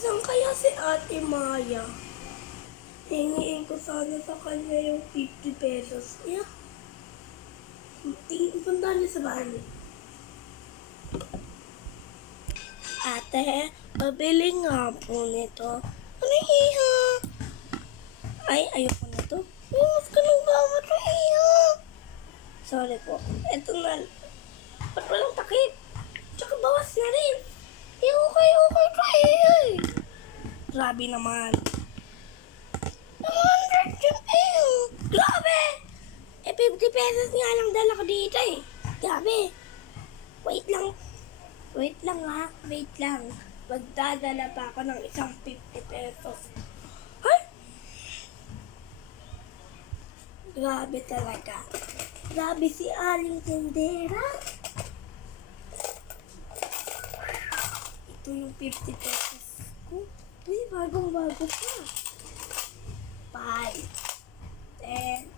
Saan kaya si Ate Maya? Hingiin ko sana sa kanya yung 50 pesos niya. Punta niya sa bahay niya. Ate, pabili nga po nito. Ano iha? Ay, ayoko na to. Mas ka nang bawat iha. Sorry po. Eto na. Ba't walang takip? Tsaka bawas na rin. Okay to iha. Grabe naman. 100 yung iha. Grabe! 50 pesos nga lang dala ko dito eh. Grabe. Wait lang ha. Wait lang. Magdadala pa ako ng isang 50 pesos. Ay! Grabe talaga. Grabe si Aling Tendera. Ito yung 50 pesos ko. Uy, bagong-bago pa. 5, 10,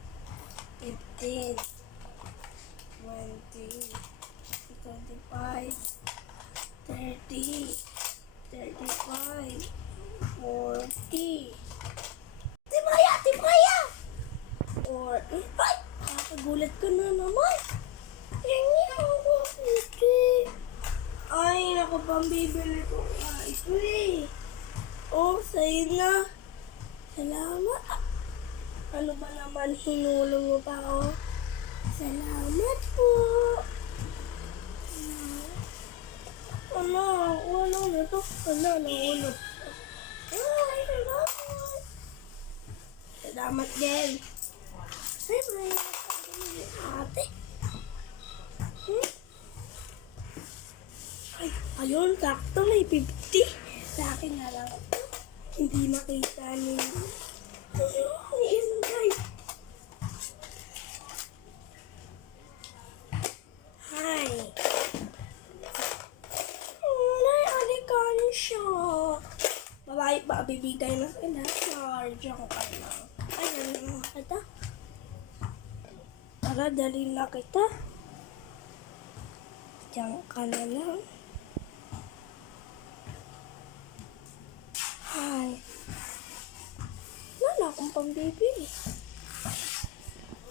15, 20, 25, 30, 35, 40. Timaya! 40. Ay! Kakagulat ko na naman. Yan ako. Ay, naku, pambibili ko nga ito eh. Oh, sa'yo na. Salamat. Ano ba naman, hinulong mo pa ako? Salamat po. Ano, wala na to. Nahulog. Ay, salamat. Salamat din. Ay, may ate. Ay, ayun, sakto may 50. Sa akin na lang. Hindi makita ni guys. Hi. Ay, alikanin siya. Babae ba, bibigay na sila. Diyan ka lang. Ayan na kita. Tara, dali na kita. Diyan ka na lang. Hi. Wala akong pambibili.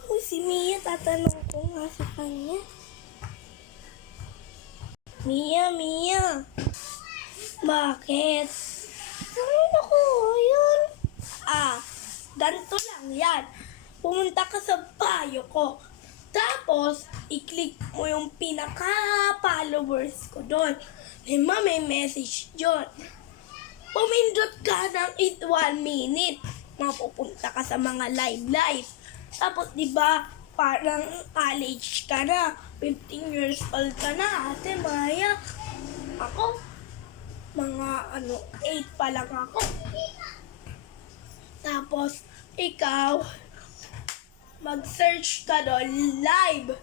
Uy, si Mia, tatanong ko nga sa kanya. Mia. Bakit? Ay, naku, yun. Ganito lang yan. Pumunta ka sa bio ko. Tapos, i-click mo yung pinaka-followers ko doon. May message doon. Pumindot ka ng 1 minute. Mapupunta ka sa mga live. Tapos, di ba, parang college ka na. 15 years old ka na, Ate Maya. Ako, mga 8 pa lang ako. Tapos, ikaw, mag-search ka doon live.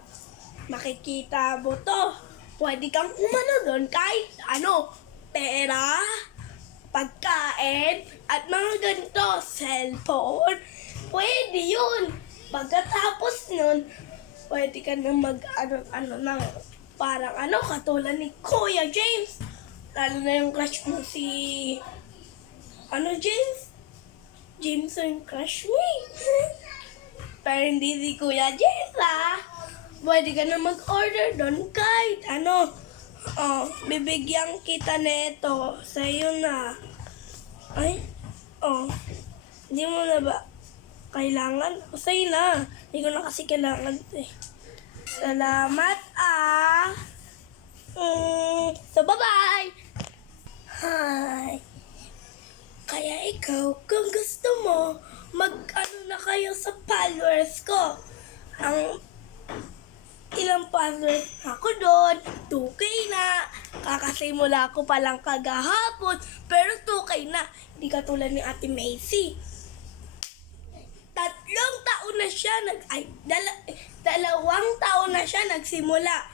Makikita mo to. Pwede kang umano doon kahit pera, pagkain, at mga ganito, cellphone. Pwede yun. Pagkatapos nun, pwede ka na ng parang katulad ni Kuya James. Lalo na yung crush mo si, James? James yung crush mo Pero hindi si Kuya James, Pwede ka na mag-order doon kahit bibigyan kita neto. Sa'yo na. Ay, hindi mo na ba kailangan? Sa'yo na. Hindi ko na kasi kailangan Salamat, So, bye-bye! Hi! Kaya ikaw, kung gusto mo, na kayo sa followers ko. Ang ilang followers ako doon, 2K na. Kakasimula ko palang kagahapon, pero 2K na. Hindi katulad ni Ate Macy. 3 taon na siya, 2 taon na siya nagsimula.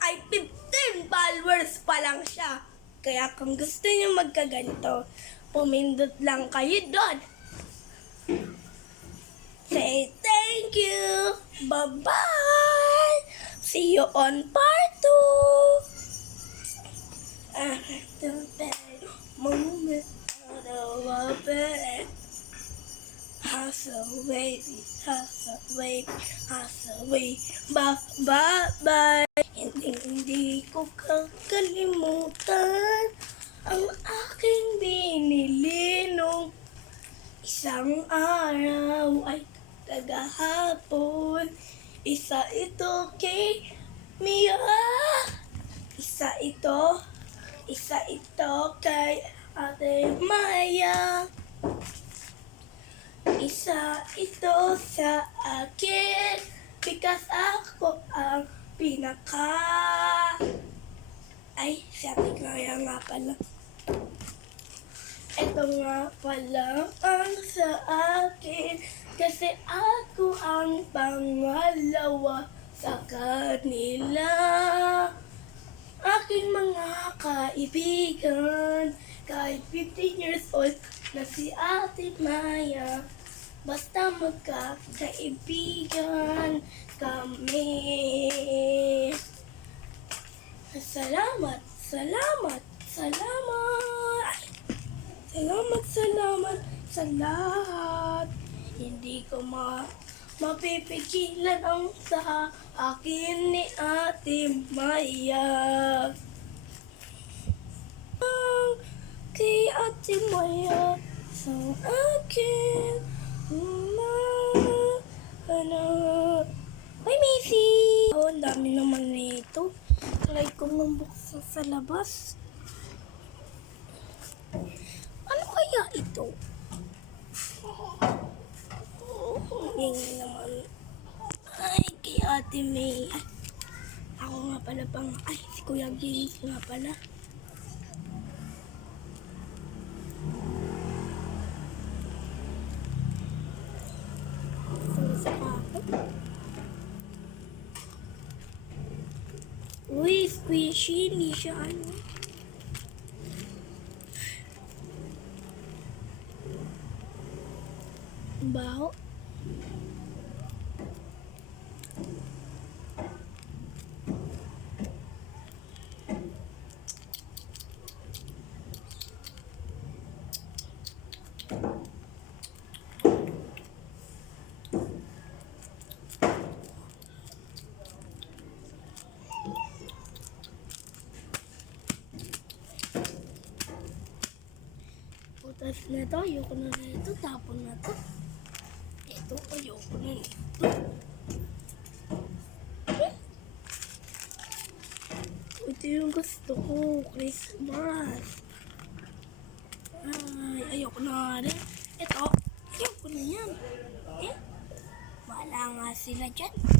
15 followers pa lang siya. Kaya kung gusto niyo magkaganito, pumindot lang kayo doon. Say thank you. Bye-bye. See you on part 2. away, away, away, bye. Hindi ko kakalimutan ang aking binili nung isang araw ay tagahapon. Isa ito kay Mia. Isa ito kay Ate Maya. Isa ito sa akin because ako ang ay, si Ate Maya nga pala. Ito nga pala ang sa akin kasi ako ang pangalawa sa kanila. Aking mga kaibigan, kahit 15 years old na si Ate Maya, basta magkakaibigan kami. Salamat sa lahat. Hindi ko mapipigilan ang sa akin ni Ate Maya. Kay Ate Maya sa akin. Ay, Missy! Oh, ang dami naman nito. Try ko mabuksan sa labas. Ano kaya ito? Yung naman. Ay, kay Ate May. Ay, ako nga pala si Kuya James nga pala. Uy, squishy. Hindi siya baho. Putas na to, ayoko na nito, tapon na to. Ito, ayoko na nito. Ito yung gusto ko, Christmas. Ay, ayoko na nga rin. Ito, ayoko na yan. Wala nga sila dyan.